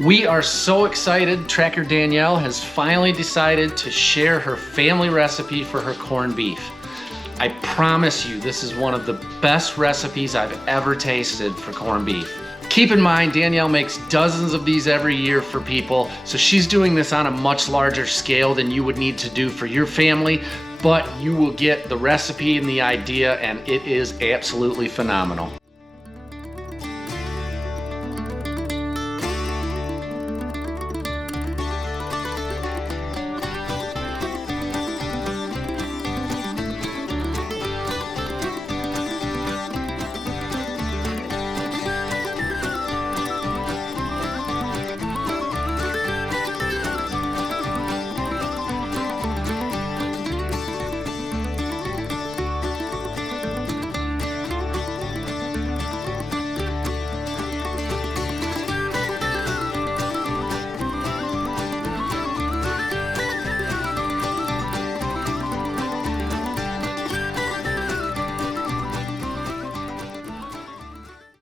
We are so excited. Tracker Danielle has finally decided to share her family recipe for her corned beef. I promise you this is one of the best recipes I've ever tasted for corned beef. Keep in mind, Danielle makes dozens of these every year for people, so she's doing this on a much larger scale than you would need to do for your family, but you will get the recipe and the idea, and it is absolutely phenomenal.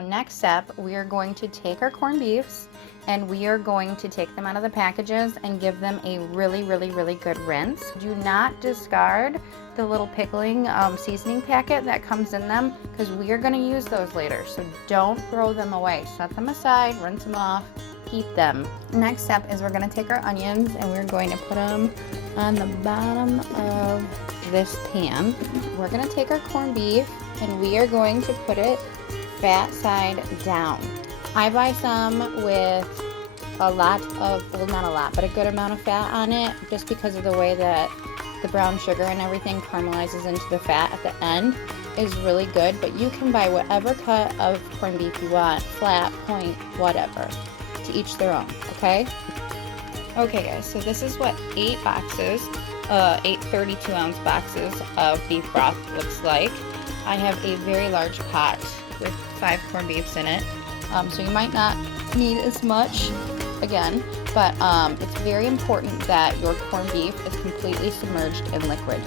Next step, we are going to take our corned beefs and we are going to take them out of the packages and give them a really good rinse. Do not discard the little pickling seasoning packet that comes in them, because we are going to use those later, so don't throw them away. Set them aside, rinse them off, keep them. Next step is we're going to take our onions and we're going to put them on the bottom of this pan. We're going to take our corned beef and we are going to put it fat side down. I buy some with a lot of, well, not a lot, but a good amount of fat on it, just because of the way that the brown sugar and everything caramelizes into the fat at the end is really good. But you can buy whatever cut of corned beef you want, flat, point, whatever, to each their own, okay? Okay guys, so this is what 8 boxes, 8 32-ounce boxes of beef broth looks like. I have a very large pot with 5 corned beefs in it, so you might not need as much again, but it's very important that your corned beef is completely submerged in liquid.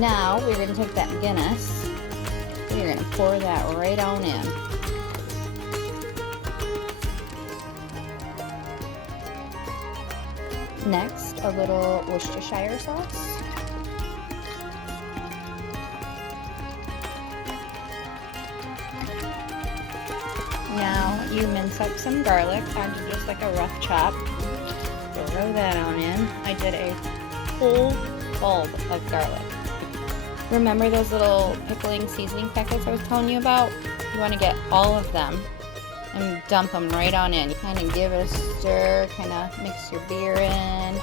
Now we're going to take that Guinness, we're going to pour that right on in. Next, a little Worcestershire sauce. Now you mince up some garlic onto just like a rough chop. Throw that on in. I did a whole bulb of garlic. Remember those little pickling seasoning packets I was telling you about? You want to get all of them and dump them right on in. You kind of give it a stir, kind of mix your beer in,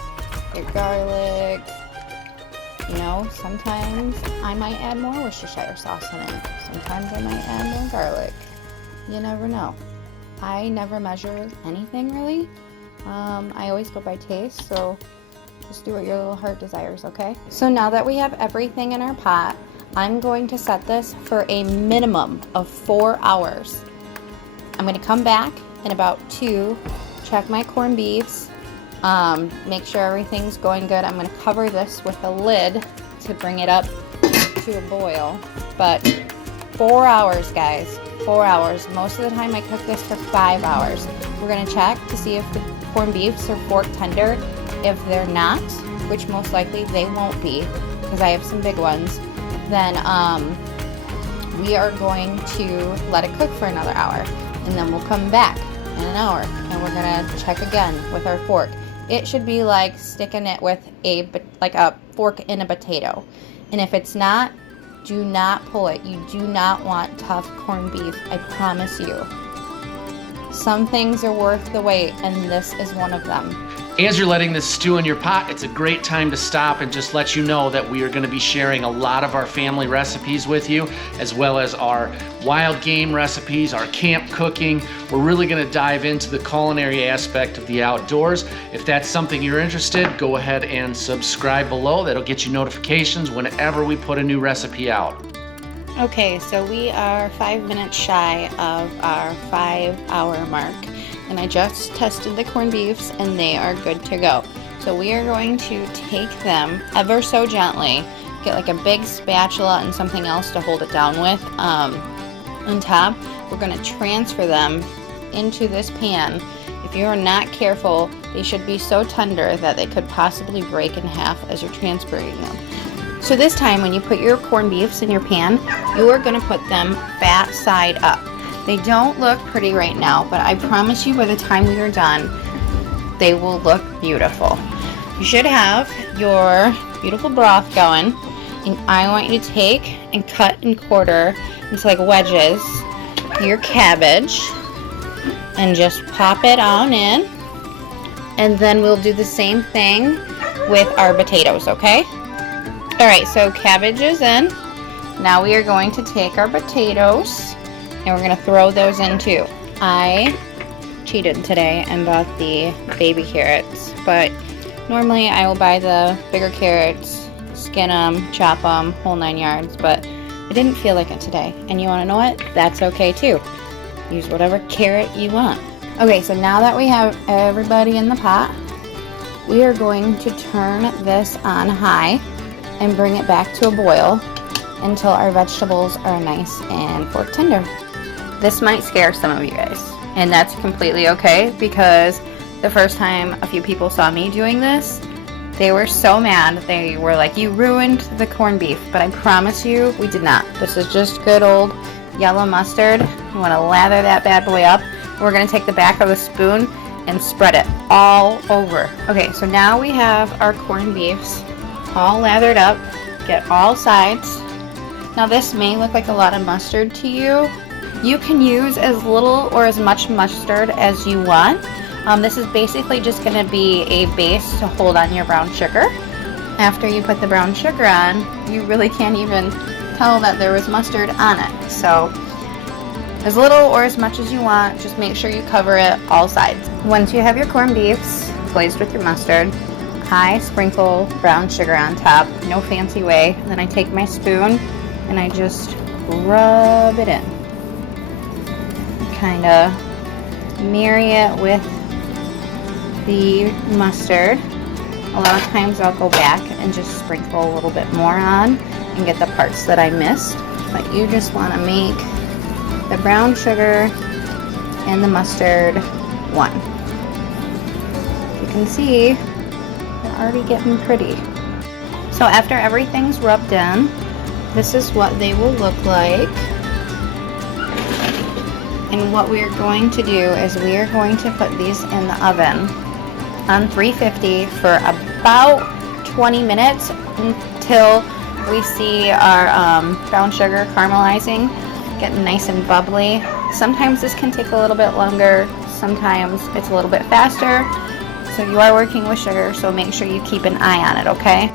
your garlic. You know, sometimes I might add more Worcestershire sauce in it. Sometimes I might add more garlic. You never know. I never measure anything really. I always go by taste, so just do what your little heart desires, okay? So now that we have everything in our pot, I'm going to set this for a minimum of 4 hours. I'm going to come back in about 2, check my corned beefs, make sure everything's going good. I'm going to cover this with a lid to bring it up to a boil. But 4 hours, guys. 4 hours. Most of the time I cook this for 5 hours. We're going to check to see if the corned beefs are fork tender. If they're not, which most likely they won't be because I have some big ones, then we are going to let it cook for another hour, and then we'll come back in an hour and we're going to check again with our fork. It should be like sticking it with a fork in a potato, and if it's not, do not pull it. You do not want tough corned beef, I promise you. Some things are worth the wait, and this is one of them. As you're letting this stew in your pot, it's a great time to stop and just let you know that we are going to be sharing a lot of our family recipes with you, as well as our wild game recipes, our camp cooking. We're really going to dive into the culinary aspect of the outdoors. If that's something you're interested, go ahead and subscribe below. That'll get you notifications whenever we put a new recipe out. Okay, so we are 5 minutes shy of our 5-hour mark, and I just tested the corned beefs and they are good to go. So we are going to take them ever so gently, get like a big spatula and something else to hold it down with on top. We're going to transfer them into this pan. If you are not careful, they should be so tender that they could possibly break in half as you're transferring them. So this time when you put your corned beefs in your pan, you are going to put them fat side up. They don't look pretty right now, but I promise you by the time we are done, they will look beautiful. You should have your beautiful broth going, and I want you to take and cut and quarter into like wedges your cabbage and just pop it on in, and then we'll do the same thing with our potatoes, okay? Alright, so cabbage is in. Now we are going to take our potatoes and we're going to throw those in too. I cheated today and bought the baby carrots, but normally I will buy the bigger carrots, skin them, chop them, whole 9 yards, but I didn't feel like it today. And you want to know what? That's okay too. Use whatever carrot you want. Okay, so now that we have everybody in the pot, we are going to turn this on high and bring it back to a boil until our vegetables are nice and fork tender. This might scare some of you guys, and that's completely okay, because the first time a few people saw me doing this, they were so mad. They were like, you ruined the corned beef, but I promise you we did not. This is just good old yellow mustard. You want to lather that bad boy up. We're going to take the back of the spoon and spread it all over. Okay, so now we have our corned beefs all lathered up. Get all sides. Now this may look like a lot of mustard to you. You can use as little or as much mustard as you want. This is basically just going to be a base to hold on your brown sugar. After you put the brown sugar on, you really can't even tell that there was mustard on it. So as little or as much as you want, just make sure you cover it all sides. Once you have your corned beefs glazed with your mustard, I sprinkle brown sugar on top, no fancy way. And then I take my spoon and I just rub it in. Kind of marry it with the mustard. A lot of times I'll go back and just sprinkle a little bit more on and get the parts that I missed. But you just want to make the brown sugar and the mustard one. You can see they're already getting pretty. So after everything's rubbed in, this is what they will look like. And what we are going to do is we are going to put these in the oven on 350 for about 20 minutes until we see our brown sugar caramelizing, getting nice and bubbly. Sometimes this can take a little bit longer, sometimes it's a little bit faster. So you are working with sugar, so make sure you keep an eye on it, okay?